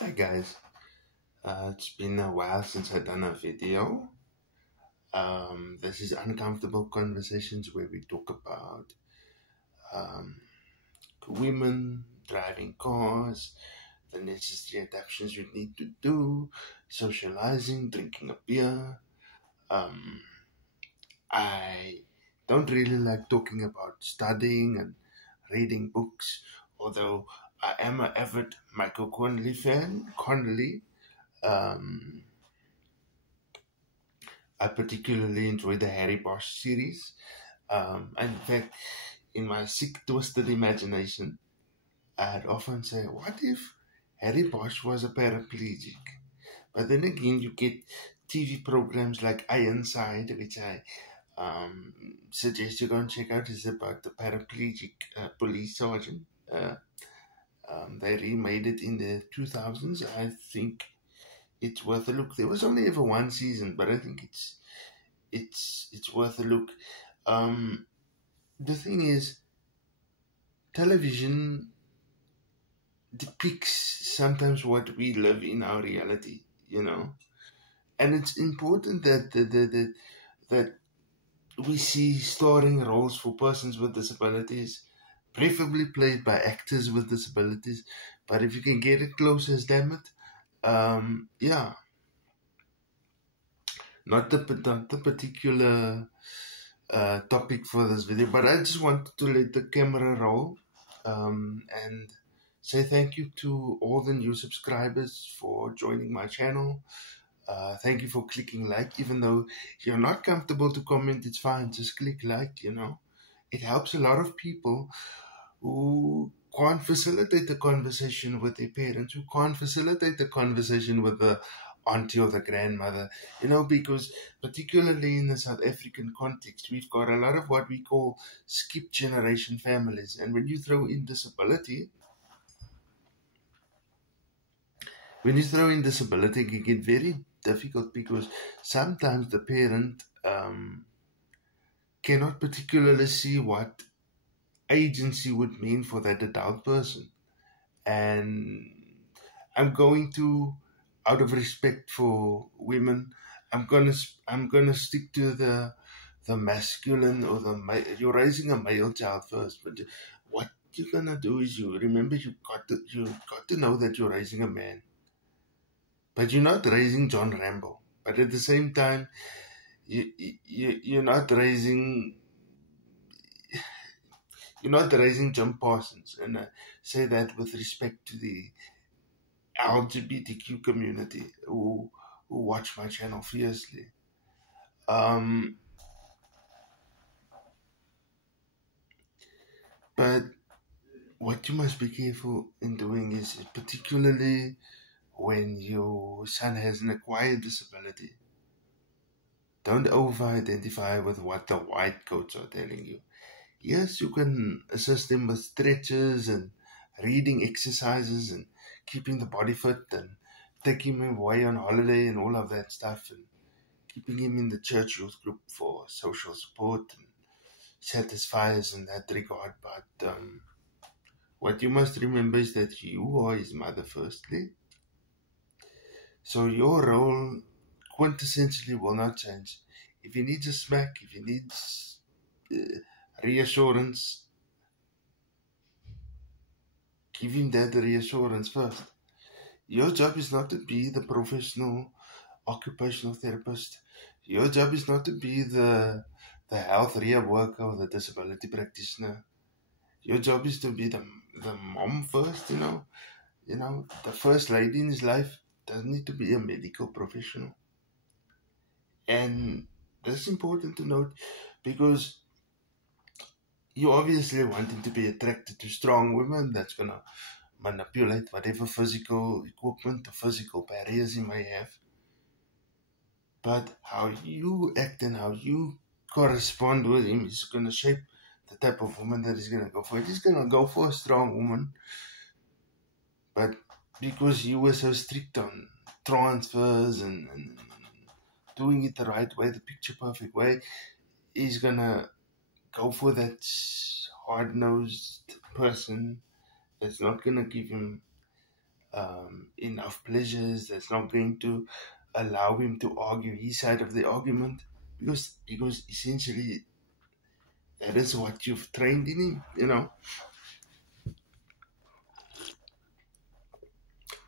Hi guys, it's been a while since I've done a video. This is Uncomfortable Conversations where we talk about um, women driving cars, the necessary adaptations you need to do, socializing, drinking a beer. Um, I don't really like talking about studying and reading books, although I am an avid Michael Connelly fan. Um, I particularly enjoy the Harry Bosch series. And in fact, in my sick, twisted imagination, I'd often say, what if Harry Bosch was a paraplegic? But then again, you get TV programs like Ironside, which I suggest you go and check out. It's about the paraplegic police sergeant. They remade it in the 2000s. I think it's worth a look. There was only ever one season, but I think it's worth a look. Um, the thing is, television depicts sometimes what we live in our reality, and it's important that we see starring roles for persons with disabilities, preferably played by actors with disabilities. But if you can get it close as damn it, yeah, not the particular topic for this video, but I just wanted to let the camera roll and say thank you to all the new subscribers for joining my channel. Thank you for clicking like. Even though you're not comfortable to comment, it's fine. Just click like, It helps a lot of people who can't facilitate the conversation with their parents, who can't facilitate the conversation with the auntie or the grandmother, because particularly in the South African context, we've got a lot of what we call skip generation families. And when you throw in disability, it can get very difficult because sometimes the parent cannot particularly see what agency would mean for that adult person. And I'm going to, out of respect for women, I'm gonna stick to the masculine or you're raising a male child first, but what you're gonna do is you got to know that you're raising a man, but you're not raising John Rambo. But at the same time, you're not raising Jim Parsons, and I say that with respect to the LGBTQ community who watch my channel fiercely. But what you must be careful in doing is, particularly when your son has an acquired disability, don't over-identify with what the white coats are telling you. Yes, you can assist them with stretches and reading exercises and keeping the body fit and taking him away on holiday and all of that stuff, and keeping him in the church youth group for social support and satisfies in that regard. But what you must remember is that you are his mother firstly. So your role quintessentially will not change. If he needs a smack, if he needs reassurance, give him that reassurance first. Your job is not to be the professional occupational therapist. Your job is not to be the health rehab worker or the disability practitioner. Your job is to be the mom first, the first lady in his life doesn't need to be a medical professional. And that's important to note, because you obviously want him to be attracted to strong women that's going to manipulate whatever physical equipment or physical barriers he may have. But how you act and how you correspond with him is going to shape the type of woman that he's going to go for. He's going to go for a strong woman, but because you were so strict on transfers and doing it the right way, the picture perfect way, he's going to go for that hard-nosed person that's not going to give him enough pleasures, that's not going to allow him to argue his side of the argument, because essentially that is what you've trained in him,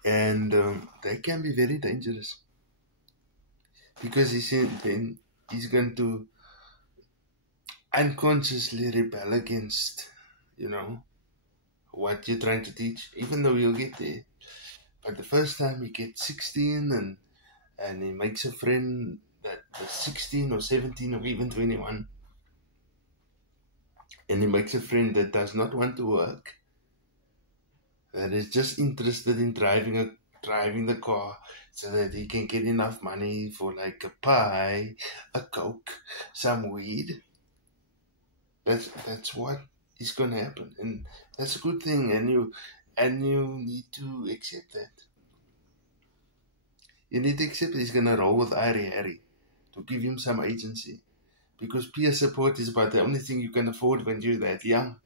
and that can be very dangerous, because then he's going to unconsciously rebel against, what you're trying to teach, even though you'll get there. But the first time he gets 16 and he makes a friend that is 16 or 17 or even 21, and he makes a friend that does not want to work, that is just interested in driving the car so that he can get enough money for like a pie, a Coke, some weed. That's what is going to happen, and that's a good thing, and you need to accept that. You need to accept that he's going to roll with Harry to give him some agency, because peer support is about the only thing you can afford when you're that young.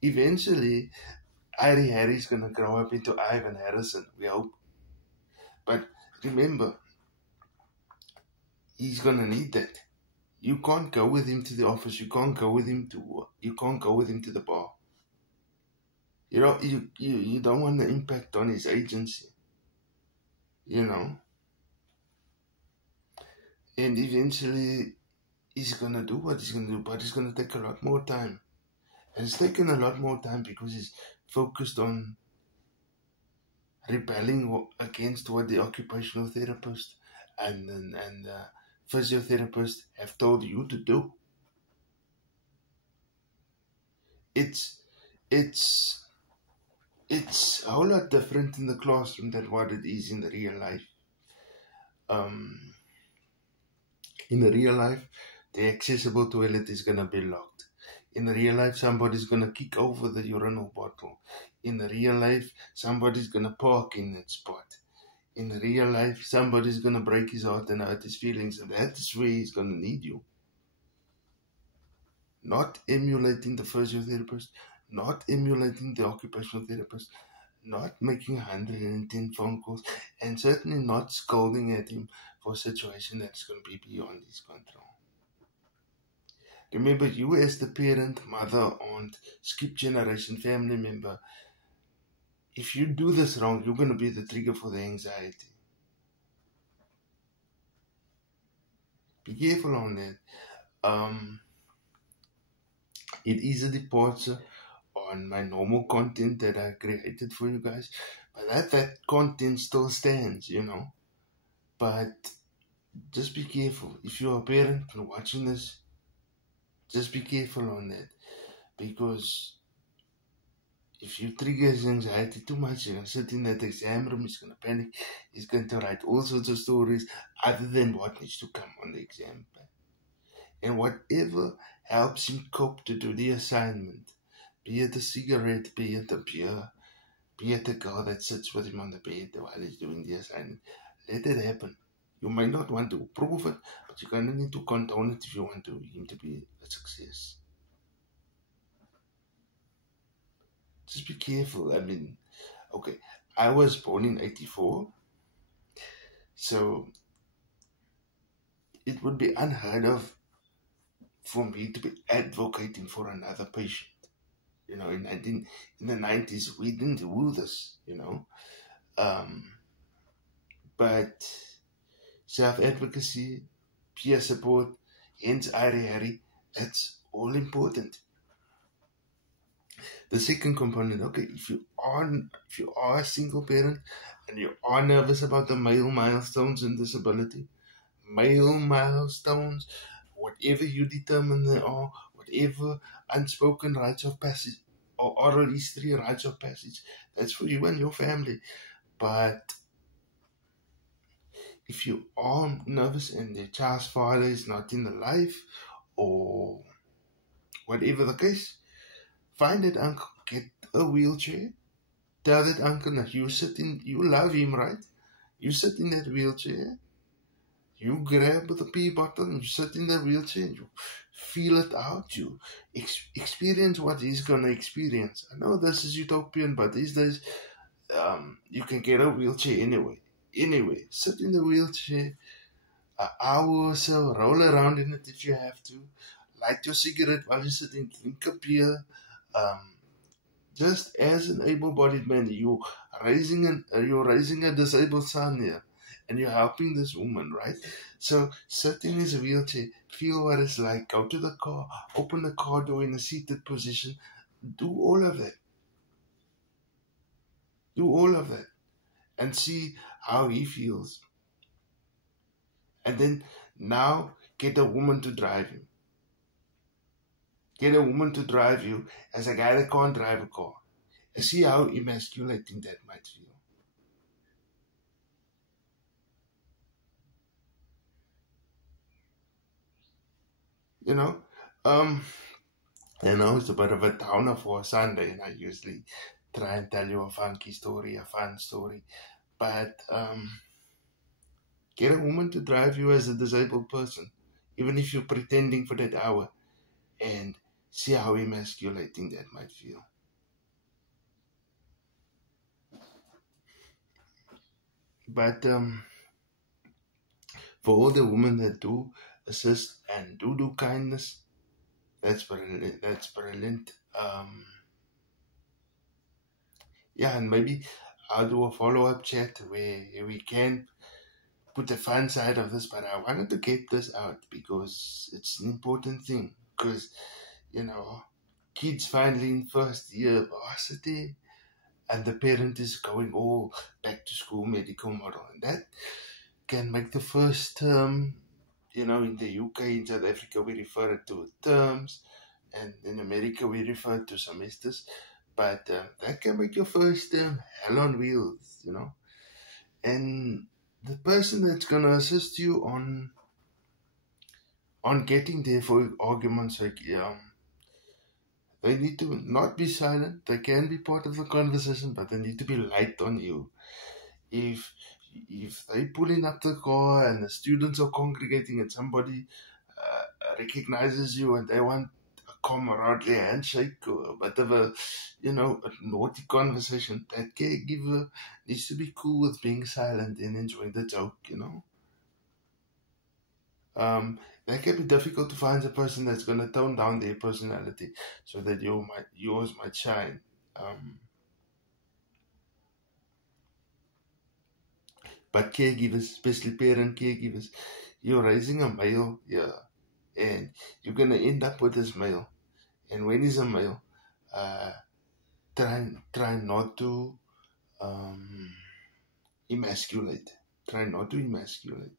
Eventually, Harry's going to grow up into Ivan Harrison, we hope. But remember, he's going to need that. You can't go with him to the office. You can't go with him to work. You can't go with him to the bar. You don't want the impact on his agency. And eventually he's going to do what he's going to do, but it's going to take a lot more time. And it's taken a lot more time because he's focused on rebelling against what the occupational therapist and physiotherapist have told you to do. It's a whole lot different in the classroom than what it is in the real life. In the real life, the accessible toilet is going to be locked. In the real life, somebody's going to kick over the urinal bottle. In the real life, somebody's going to park in that spot. In the real life, somebody's going to break his heart and hurt his feelings, and that's where he's going to need you. Not emulating the physiotherapist, not emulating the occupational therapist, not making 110 phone calls, and certainly not scolding at him for a situation that's going to be beyond his control. Remember, you as the parent, mother, aunt, skip generation, family member, if you do this wrong, you're going to be the trigger for the anxiety. Be careful on that. It is a departure on my normal content that I created for you guys, but that content still stands, But just be careful. If you're a parent and watching this, just be careful on that, because if you trigger his anxiety too much, you're going to sit in that exam room, he's going to panic, he's going to write all sorts of stories other than what needs to come on the exam plan. And whatever helps him cope to do the assignment, be it a cigarette, be it a beer, be it a girl that sits with him on the bed while he's doing the assignment, let it happen. You might not want to prove it, but you're going to need to condone it if you want him to be a success. Just be careful. I was born in 1984, so it would be unheard of for me to be advocating for another patient. In the 90s, we didn't do this, but self-advocacy, peer support, hence Harry, that's all important. The second component, if you are a single parent and you are nervous about the male milestones in disability, whatever you determine they are, whatever unspoken rites of passage or oral history rites of passage, that's for you and your family. But if you are nervous and the child's father is not in the life, or whatever the case, find that uncle, get a wheelchair, tell that uncle that you love him, right? You sit in that wheelchair, you grab the pee bottle and you sit in that wheelchair and you feel it out, you experience what he's going to experience. I know this is utopian, but these days you can get a wheelchair anyway. Anyway, sit in the wheelchair, an hour or so, roll around in it if you have to, light your cigarette while you're sitting, drink a beer. Um, just as an able-bodied man, you're raising a disabled son here, and you're helping this woman, right? So sit in his wheelchair, feel what it's like, go to the car, open the car door in a seated position, do all of that. Do all of that and see how he feels. And then now get a woman to drive him. Get a woman to drive you as a guy that can't drive a car. And see how emasculating that might feel. You know? I know it's a bit of a downer for a Sunday, and I usually try and tell you a funky story, a fun story. But get a woman to drive you as a disabled person, even if you're pretending for that hour, and see how emasculating that might feel. But for all the women that do assist and do kindness, that's brilliant. That's brilliant. Yeah, and maybe I'll do a follow-up chat where we can put the fun side of this, but I wanted to get this out because it's an important thing. Because, kids finally in first year varsity, and the parent is going all back to school medical model, and that can make the first term, in the UK, in South Africa, we refer to terms, and in America, we refer to semesters. But that can make your first term hell on wheels, And the person that's going to assist you on getting there, for argument's sake, they need to not be silent. They can be part of the conversation, but they need to be light on you. If they pulling up the car and the students are congregating and somebody recognizes you and they want a camaraderie handshake or a bit of a naughty conversation, that caregiver needs to be cool with being silent and enjoying the joke, That can be difficult to find a person that's going to tone down their personality so that yours might shine. But caregivers, especially parent caregivers, you're raising a male here, and you're going to end up with this male. And when he's a male, try not to emasculate. Try not to emasculate.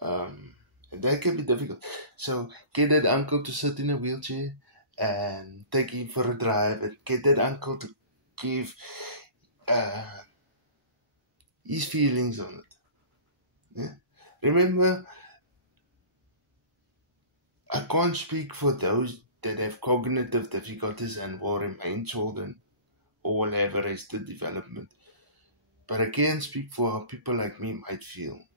And that can be difficult. So get that uncle to sit in a wheelchair and take him for a drive, and get that uncle to give his feelings on it. Yeah? Remember, I can't speak for those that have cognitive difficulties and will remain children or will have arrested development. But I can speak for how people like me might feel.